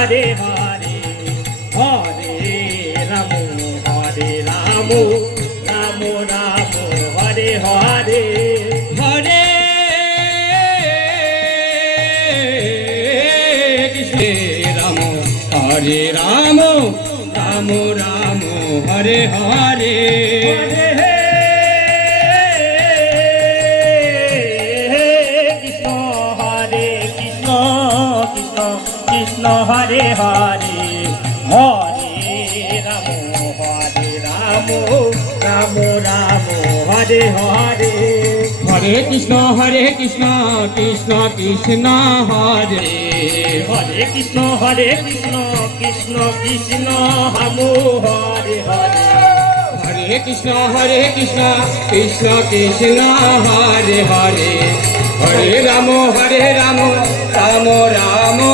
Hare Hare Hare Ram Ram Ram Ram Hare Hare Hare Krishna Ram Hare Ram Ram Ram Hare Hare Krishna Hare Krishna Krishna Krishna Hare Hare Hare Ram Ram Ram Hare Hare Hare Krishna Krishna Krishna Hare Hare Krishna Krishna Krishna হামু Hare Hare Hare Krishna Krishna Krishna Hare Hare Hare Ram Ram Ram